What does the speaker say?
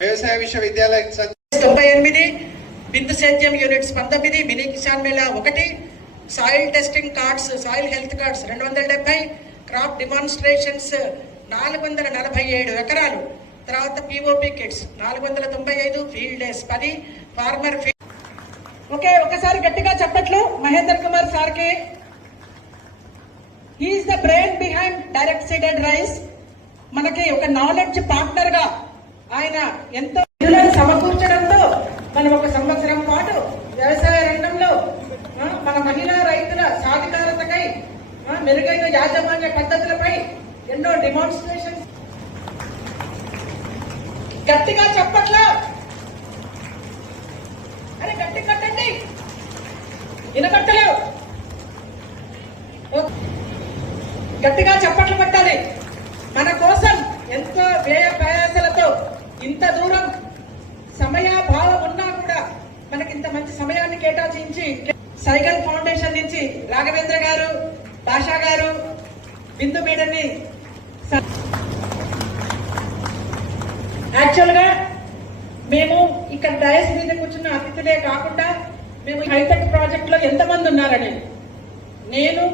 వ్యవసాయ విశ్వవిద్యాలయం తొంభై ఎనిమిది బిందు సేద్యం యూనిట్స్ పంతొమ్మిది మినీ కిసాన్ మేళా ఒకటి soil testing cards soil health cards రెండు వందల డెబ్బై క్రాప్ డిమాన్స్ట్రేషన్స్ నాలుగు వందల నలభై ఏడు ఎకరాలు. తర్వాత పిఓపి కిట్స్ నాలుగు వందల తొంభై ఐదు ఫీల్డ్ డేస్ పది ఫార్మర్ ఫీ ఓకే ఒకసారి గట్టిగా చెప్పట్లు. మహేందర్ కుమార్ సార్కి. He's the brain behind direct seeded rice మనకి ఒక నాలెడ్జ్ పార్ట్నర్గా ఆయన ఎంతో నిధులను సమకూర్చడంతో మనం ఒక సంవత్సరం పాటు వ్యవసాయ రంగంలో మన మహిళా రైతుల సాధికారతకై మెరుగైన యాజమాన్య పద్ధతులపై ఎన్నో డిమాన్స్ట్రేషన్స్ గట్టిగా చెప్పట్లా? అరే గట్టి కట్టండి. వినకట్టలేవు గట్టిగా చప్పట్లు పెట్టాలి మన కోసం ఎంతో వ్యయ ఇంత దూరం సమయాభావం ఉన్నా కూడా మనకి ఇంత మంచి సమయాన్ని కేటాయించి సైకిల్ ఫౌండేషన్ నుంచి రాఘవేంద్ర గారు భాషా గారు బిందు మేడన్ని యాక్చువల్గా మేము ఇక్కడ డయస్ మీద కూర్చున్న అతిథులే కాకుండా మేము హైటెక్ ప్రాజెక్ట్లో ఎంతమంది ఉన్నారని నేను